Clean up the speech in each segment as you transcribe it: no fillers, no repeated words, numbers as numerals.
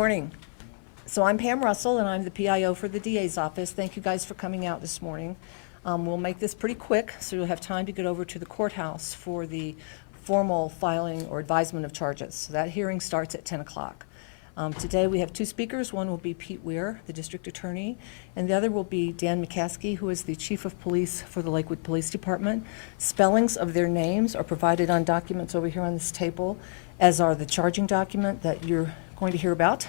morning. So I'm Pam Russell, and I'm the PIO for the DA's office. Thank you guys for coming out this morning. We'll make this pretty quick, so you'll have time to get over to the courthouse for the formal filing or advisement of charges. So that hearing starts at 10 o'clock. Today we have two speakers. One will be Pete Weir, the district attorney, and the other will be Dan McCasky, who is the chief of police for the Lakewood Police Department. Spellings of their names are provided on documents over here on this table, as are the charging document that you're going to hear about,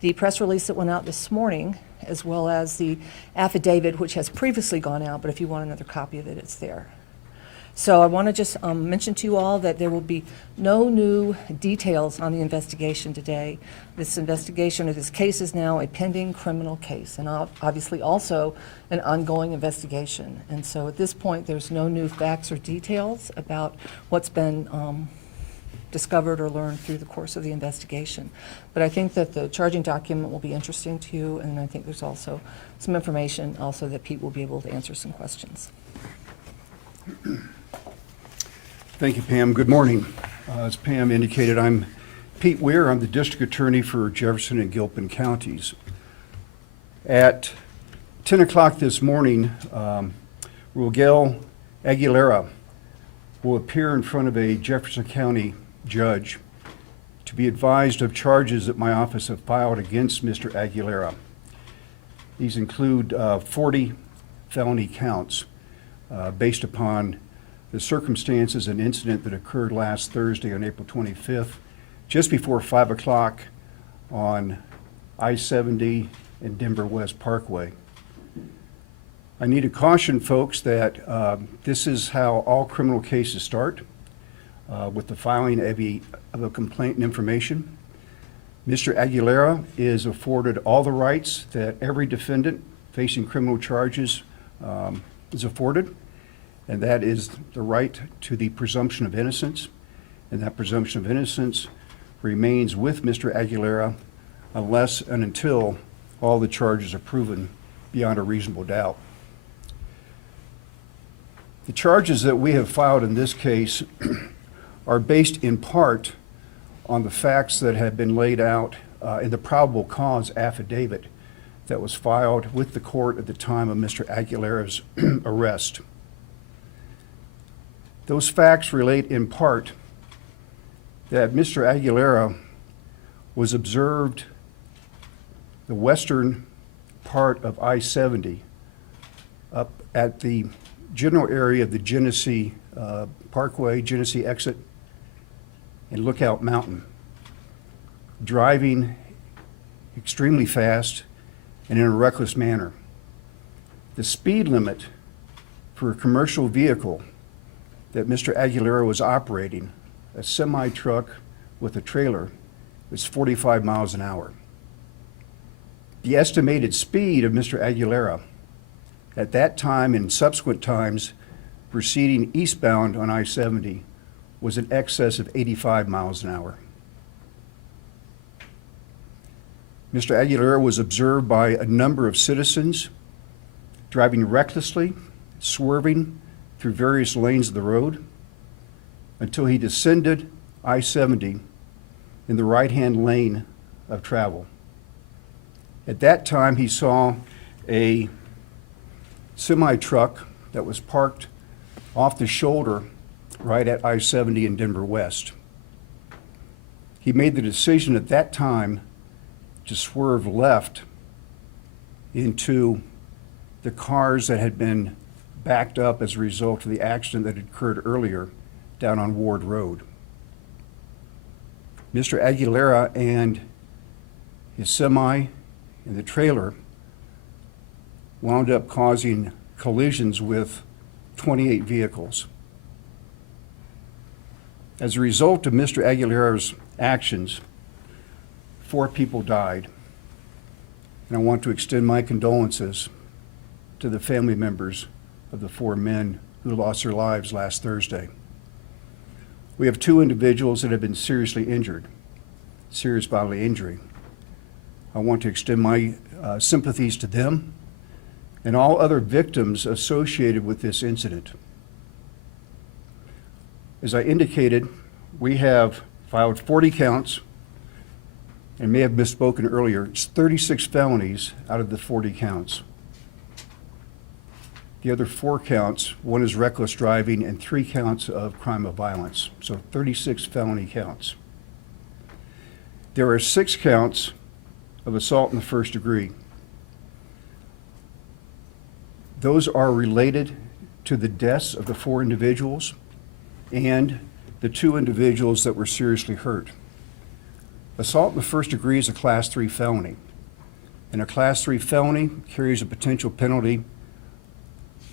the press release that went out this morning, as well as the affidavit, which has previously gone out, but if you want another copy of it, it's there. So I want to just mention to you all that there will be no new details on the investigation today. This investigation or this case is now a pending criminal case, and obviously also an ongoing investigation. And so at this point, there's no new facts or details about what's been discovered or learned through the course of the investigation. But I think that the charging document will be interesting to you, and I think there's also some information also that Pete will be able to answer some questions. Thank you, Pam. Good morning. As Pam indicated, I'm Pete Weir. I'm the district attorney for Jefferson and Gilpin counties. At 10 o'clock this morning, Rogel Aguilera will appear in front of a Jefferson County judge to be advised of charges that my office have filed against Mr. Aguilera. These include 40 felony counts based upon the circumstances and incident that occurred last Thursday on April 25th, just before 5 o'clock on I-70 and Denver West Parkway. I need to caution folks that this is how all criminal cases start, with the filing of a complaint and information. Mr. Aguilera is afforded all the rights that every defendant facing criminal charges is afforded, and that is the right to the presumption of innocence, and that presumption of innocence remains with Mr. Aguilera unless and until all the charges are proven beyond a reasonable doubt. The charges that we have filed in this case are based in part on the facts that have been laid out in the probable cause affidavit that was filed with the court at the time of Mr. Aguilera's arrest. Those facts relate in part that Mr. Aguilera was observed the western part of I-70 up at the general area of the Genesee Parkway, Genesee exit, and Lookout Mountain, driving extremely fast and in a reckless manner. The speed limit for a commercial vehicle that Mr. Aguilera was operating, a semi-truck with a trailer, was 45 miles an hour. The estimated speed of Mr. Aguilera at that time and subsequent times proceeding eastbound on I-70 was in excess of 85 miles an hour. Mr. Aguilera was observed by a number of citizens driving recklessly, swerving through various lanes of the road until he descended I-70 in the right-hand lane of travel. At that time, he saw a semi-truck that was parked off the shoulder right at I-70 in Denver West. He made the decision at that time to swerve left into the cars that had been backed up as a result of the accident that had occurred earlier down on Ward Road. Mr. Aguilera and his semi and the trailer wound up causing collisions with 28 vehicles. As a result of Mr. Aguilera's actions, 4 people died, and I want to extend my condolences to the family members of the 4 men who lost their lives last Thursday. We have 2 individuals that have been seriously injured, serious bodily injury. I want to extend my sympathies to them and all other victims associated with this incident. As I indicated, we have filed 40 counts and may have misspoken earlier, it's 36 felonies out of the 40 counts. The other 4 counts, 1 is reckless driving and 3 counts of crime of violence. So 36 felony counts. There are 6 counts of assault in the first degree. Those are related to the deaths of the 4 individuals and the 2 individuals that were seriously hurt. Assault in the first degree is a Class 3 felony, and a Class 3 felony carries a potential penalty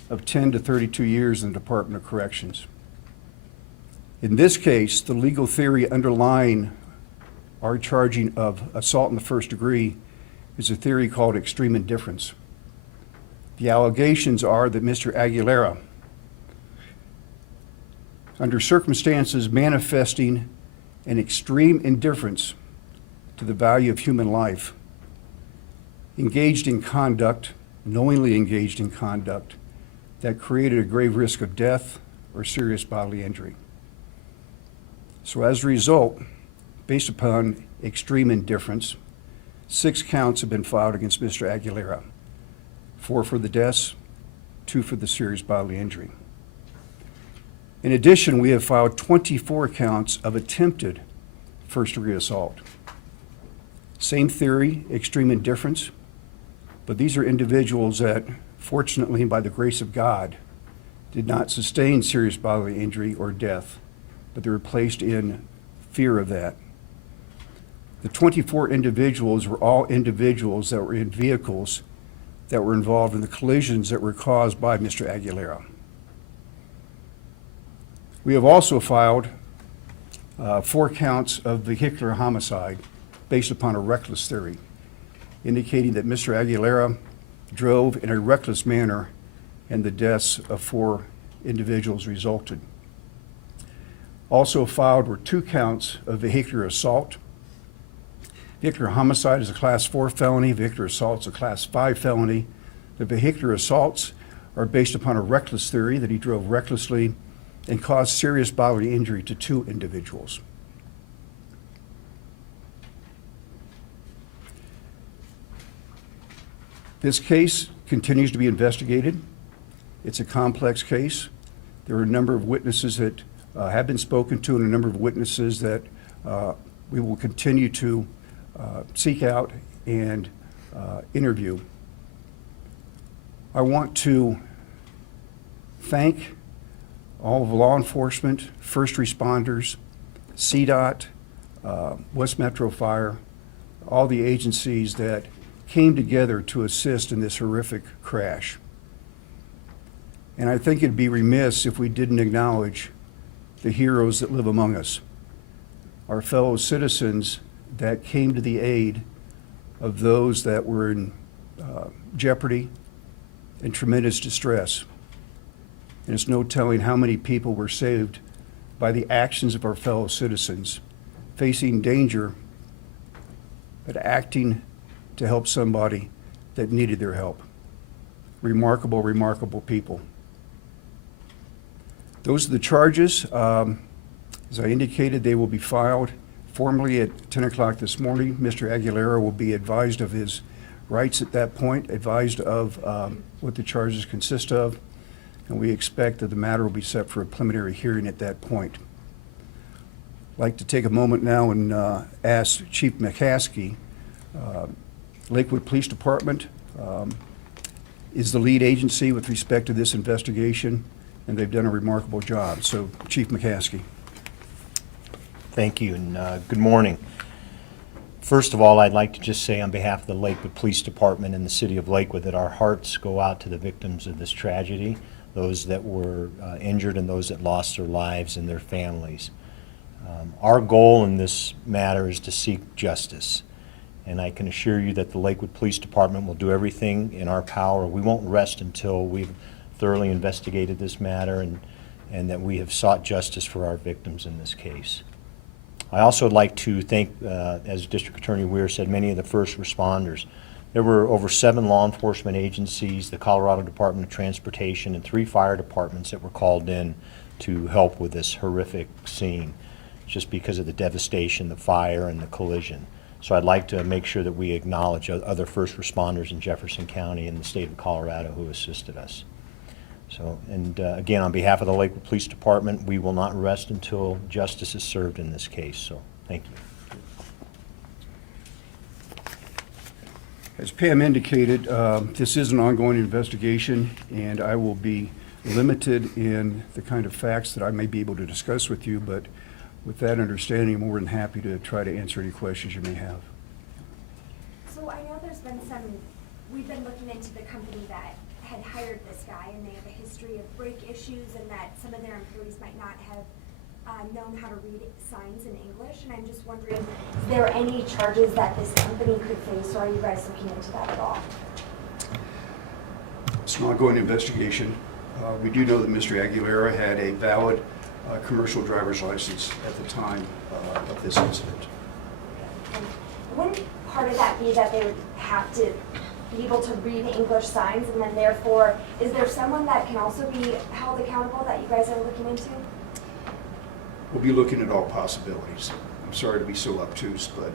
of 10 to 32 years in the Department of Corrections. In this case, the legal theory underlying our charging of assault in the first degree is a theory called extreme indifference. The allegations are that Mr. Aguilera, under circumstances manifesting an extreme indifference to the value of human life, engaged in conduct, knowingly engaged in conduct, that created a grave risk of death or serious bodily injury. So as a result, based upon extreme indifference, 6 counts have been filed against Mr. Aguilera, 4 for the deaths, 2 for the serious bodily injury. In addition, we have filed 24 counts of attempted first-degree assault. Same theory, extreme indifference, but these are individuals that, fortunately, by the grace of God, did not sustain serious bodily injury or death, but they were placed in fear of that. The 24 individuals were all individuals that were in vehicles that were involved in the collisions that were caused by Mr. Aguilera. We have also filed 4 counts of vehicular homicide based upon a reckless theory, indicating that Mr. Aguilera drove in a reckless manner and the deaths of 4 individuals resulted. Also filed were 2 counts of vehicular assault. Vehicular homicide is a Class 4 felony. Vehicular assault is a Class 5 felony. The vehicular assaults are based upon a reckless theory that he drove recklessly and caused serious bodily injury to 2 individuals. This case continues to be investigated. It's a complex case. There are a number of witnesses that have been spoken to and a number of witnesses that we will continue to seek out and interview. I want to thank all of law enforcement, first responders, CDOT, West Metro Fire, all the agencies that came together to assist in this horrific crash. And I think it'd be remiss if we didn't acknowledge the heroes that live among us, our fellow citizens that came to the aid of those that were in jeopardy and tremendous distress. And it's no telling how many people were saved by the actions of our fellow citizens, facing danger, but acting to help somebody that needed their help. Remarkable, remarkable people. Those are the charges. As I indicated, they will be filed formally at 10 o'clock this morning. Mr. Aguilera will be advised of his rights at that point, advised of what the charges consist of, and we expect that the matter will be set for a preliminary hearing at that point. I'd like to take a moment now and ask Chief McCasky. Lakewood Police Department is the lead agency with respect to this investigation, and they've done a remarkable job. So, Chief McCasky. Thank you, and good morning. First of all, I'd like to just say on behalf of the Lakewood Police Department and the City of Lakewood that our hearts go out to the victims of this tragedy, those that were injured and those that lost their lives and their families. Our goal in this matter is to seek justice. And I can assure you that the Lakewood Police Department will do everything in our power. We won't rest until we've thoroughly investigated this matter and that we have sought justice for our victims in this case. I also would like to thank, as District Attorney Weir said, many of the first responders. There were over 7 law enforcement agencies, the Colorado Department of Transportation, and 3 fire departments that were called in to help with this horrific scene, just because of the devastation, the fire, and the collision. So I'd like to make sure that we acknowledge other first responders in Jefferson County and the state of Colorado who assisted us. So, and again, on behalf of the Lakewood Police Department, we will not rest until justice is served in this case. So, thank you. As Pam indicated, this is an ongoing investigation, and I will be limited in the kind of facts that I may be able to discuss with you, but with that understanding, I'm more than happy to try to answer any questions you may have. So I know there's been we've been looking into the company that had hired this guy, and they have a history of brake issues, and that some of their employees might not have known how to read signs in English, and I'm just wondering, is there any charges that this company could face, or are you guys looking into that at all? It's an ongoing investigation. We do know that Mr. Aguilera had a valid commercial driver's license at the time of this incident. And wouldn't part of that be that they would have to be able to read English signs, and then therefore, is there someone that can also be held accountable that you guys are looking into? We'll be looking at all possibilities. I'm sorry to be so obtuse, but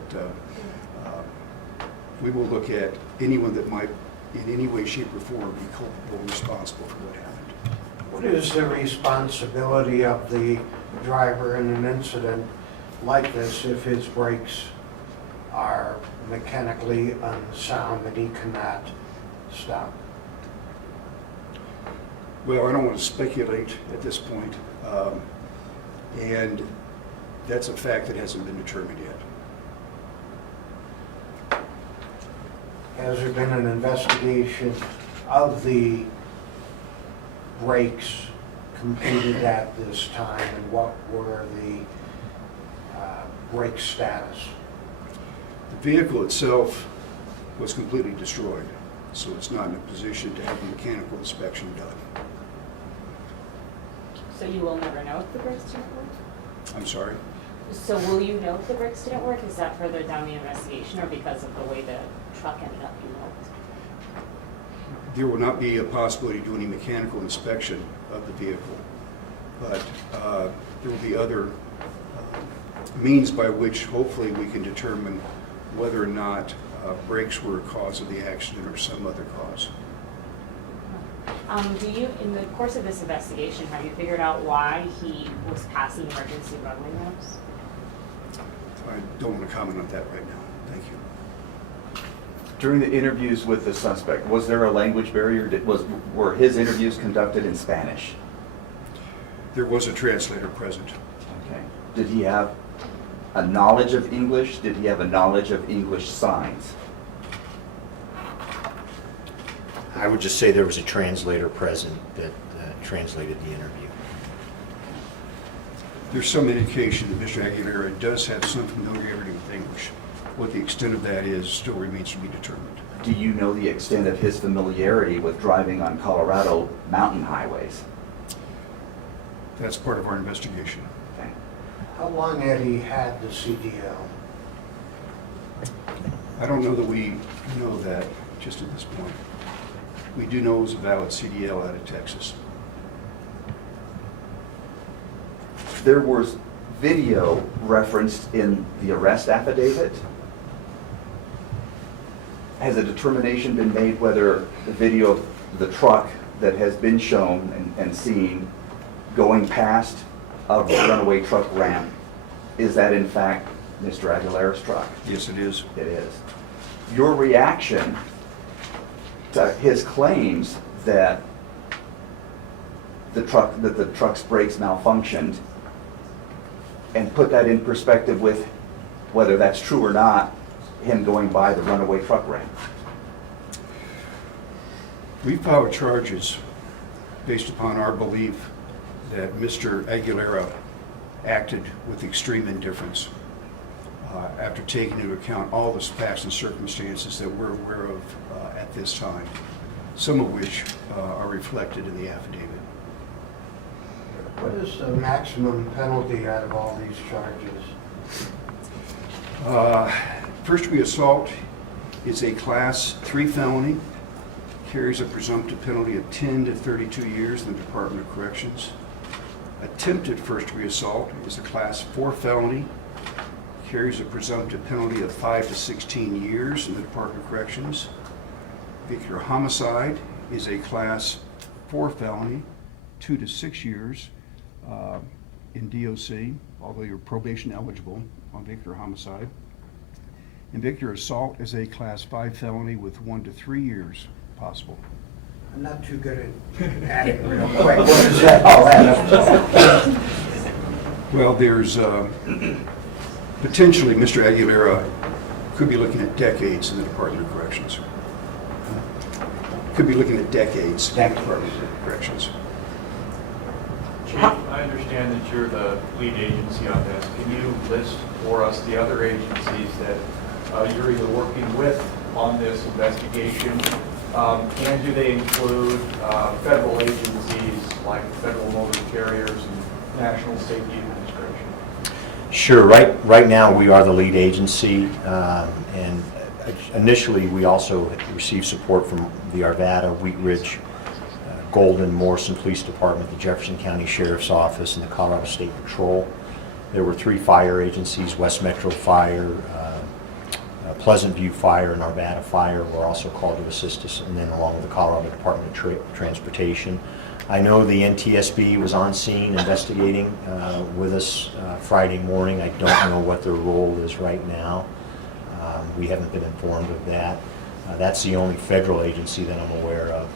we will look at anyone that might in any way, shape, or form be culpable or responsible for what happened. What is the responsibility of the driver in an incident like this if his brakes are mechanically unsound and he cannot stop? Well, I don't want to speculate at this point, and that's a fact that hasn't been determined yet. Has there been an investigation of the brakes completed at this time, and what were the brake status? The vehicle itself was completely destroyed, so it's not in a position to have a mechanical inspection done. So you will never know if the brakes didn't work? I'm sorry? So will you know if the brakes didn't work? Is that further down the investigation, or because of the way the truck ended up being built? There will not be a possibility to do any mechanical inspection of the vehicle, but there will be other means by which hopefully we can determine whether or not brakes were a cause of the accident or some other cause. Do you, in the course of this investigation, have you figured out why he was passing emergency roadway maps? I don't want to comment on that right now. Thank you. During the interviews with the suspect, was there a language barrier? Were his interviews conducted in Spanish? There was a translator present. Okay. Did he have a knowledge of English? Did he have a knowledge of English signs? I would just say there was a translator present that translated the interview. There's some indication that Mr. Aguilera does have some familiarity with English. What the extent of that is still remains to be determined. Do you know the extent of his familiarity with driving on Colorado mountain highways? That's part of our investigation. Okay. How long had he had the CDL? I don't know that we know that just at this point. We do know it was a valid CDL out of Texas. There was video referenced in the arrest affidavit. Has a determination been made whether the video of the truck that has been shown and seen going past a runaway truck ramp, is that in fact Mr. Aguilera's truck? Yes, it is. It is. Your reaction to his claims that the truck's brakes malfunctioned, and put that in perspective with whether that's true or not, him going by the runaway truck ramp. We filed charges based upon our belief that Mr. Aguilera acted with extreme indifference after taking into account all the facts and circumstances that we're aware of at this time, some of which are reflected in the affidavit. What is the maximum penalty out of all these charges? First-degree assault is a Class 3 felony, carries a presumptive penalty of 10 to 32 years in the Department of Corrections. Attempted first-degree assault is a Class 4 felony, carries a presumptive penalty of 5 to 16 years in the Department of Corrections. Vehicular homicide is a Class 4 felony, 2 to 6 years in DOC, although you're probation eligible on vehicular homicide. And vehicular assault is a Class 5 felony with 1 to 3 years possible. I'm not too good at adding real quick. What does that all add up to? Well, there's potentially, Mr. Aguilera could be looking at decades in the Department of Corrections. Could be looking at decades in the Department of Corrections. Chief, I understand that you're the lead agency on this. Can you list for us the other agencies that you're either working with on this investigation? And do they include federal agencies like Federal Motor Carriers and National Safety Administration? Sure. Right now, we are the lead agency, and initially, we also received support from the Arvada, Wheat Ridge, Golden, Morrison Police Department, the Jefferson County Sheriff's Office, and the Colorado State Patrol. There were 3 fire agencies, West Metro Fire, Pleasant View Fire, and Arvada Fire were also called to assist us, and then along with the Colorado Department of Transportation. I know the NTSB was on scene investigating with us Friday morning. I don't know what their role is right now. We haven't been informed of that. That's the only federal agency that I'm aware of.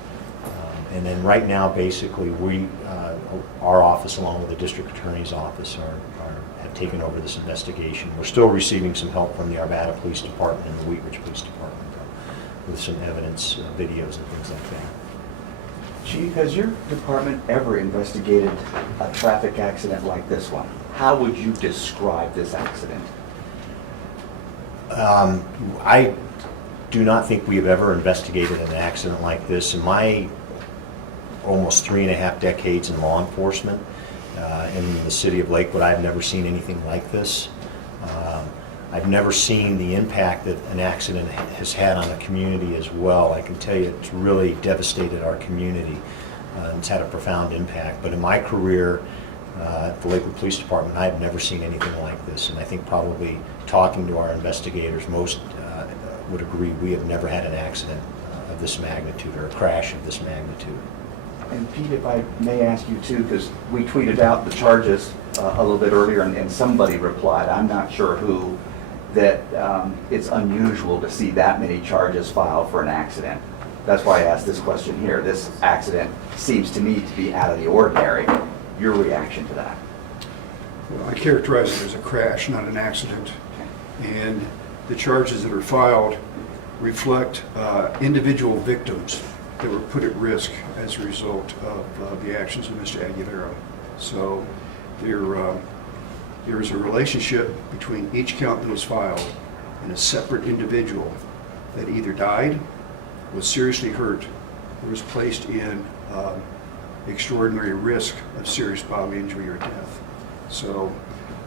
And then right now, basically, our office, along with the district attorney's office, have taken over this investigation. We're still receiving some help from the Arvada Police Department and the Wheat Ridge Police Department with some evidence, videos, and things like that. Chief, has your department ever investigated a traffic accident like this one? How would you describe this accident? I do not think we have ever investigated an accident like this. In my almost 3.5 decades in law enforcement in the city of Lakewood, I've never seen anything like this. I've never seen the impact that an accident has had on the community as well. I can tell you it's really devastated our community. It's had a profound impact. But in my career at the Lakewood Police Department, I've never seen anything like this. And I think probably talking to our investigators, most would agree we have never had an accident of this magnitude or a crash of this magnitude. And Pete, if I may ask you too, because we tweeted out the charges a little bit earlier, and somebody replied, I'm not sure who, that it's unusual to see that many charges filed for an accident. That's why I asked this question here. This accident seems to me to be out of the ordinary. Your reaction to that? Well, I characterize it as a crash, not an accident. And the charges that are filed reflect individual victims that were put at risk as a result of the actions of Mr. Aguilera. So there is a relationship between each count that was filed and a separate individual that either died, was seriously hurt, or was placed in extraordinary risk of serious bodily injury or death. So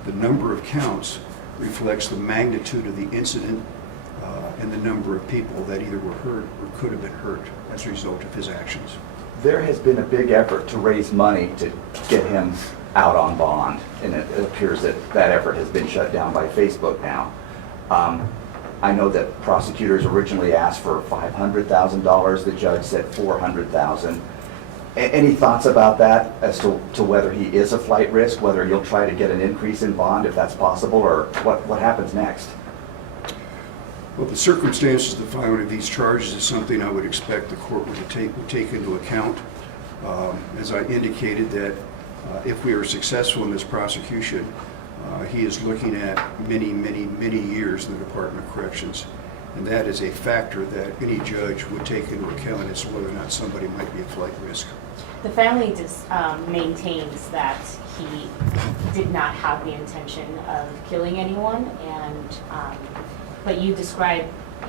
the number of counts reflects the magnitude of the incident and the number of people that either were hurt or could have been hurt as a result of his actions. There has been a big effort to raise money to get him out on bond, and it appears that that effort has been shut down by Facebook now. I know that prosecutors originally asked for $500,000. The judge said $400,000. Any thoughts about that as to whether he is a flight risk, whether you'll try to get an increase in bond if that's possible, or what happens next? Well, the circumstances of the filing of these charges is something I would expect the court would take into account. As I indicated, that if we are successful in this prosecution, he is looking at many, many, many years in the Department of Corrections. And that is a factor that any judge would take into account as to whether or not somebody might be a flight risk. The family just maintains that he did not have the intention of killing anyone, and but you describe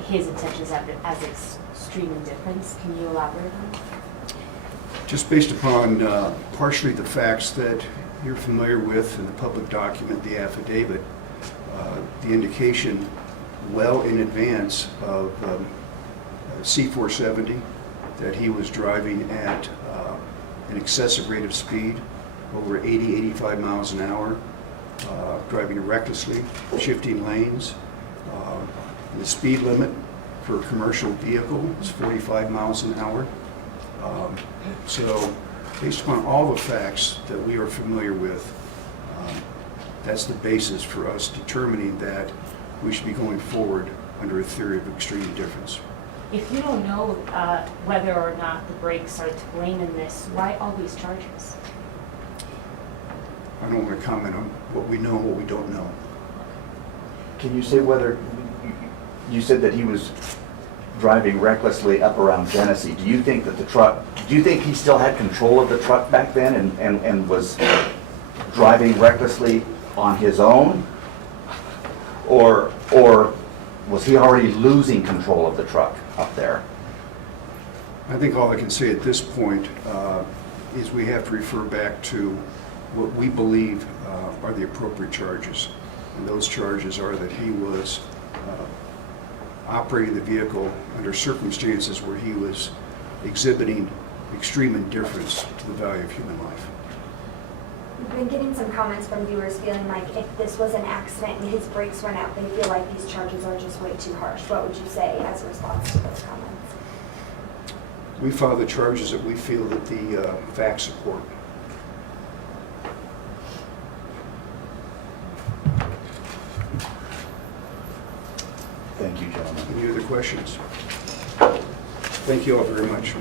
his intentions as extreme indifference. Can you elaborate on that? Just based upon partially the facts that you're familiar with in the public document, the affidavit, the indication well in advance of C-470 that he was driving at an excessive rate of speed, over 80, 85 miles an hour, driving recklessly, shifting lanes. The speed limit for a commercial vehicle is 45 miles an hour. So based upon all the facts that we are familiar with, that's the basis for us determining that we should be going forward under a theory of extreme indifference. If you don't know whether or not the brakes are to blame in this, why all these charges? I don't want to comment on what we know and what we don't know. Can you say whether, you said that he was driving recklessly up around Genesee. Do you think that the truck, do you think he still had control of the truck back then and was driving recklessly on his own? Or was he already losing control of the truck up there? I think all I can say at this point is we have to refer back to what we believe are the appropriate charges. And those charges are that he was operating the vehicle under circumstances where he was exhibiting extreme indifference to the value of human life. We've been getting some comments from viewers feeling like if this was an accident and his brakes went out, they feel like these charges are just way too harsh. What would you say as a response to those comments? We filed the charges that we feel that the facts support. Thank you, gentlemen. Any other questions? Thank you all very much.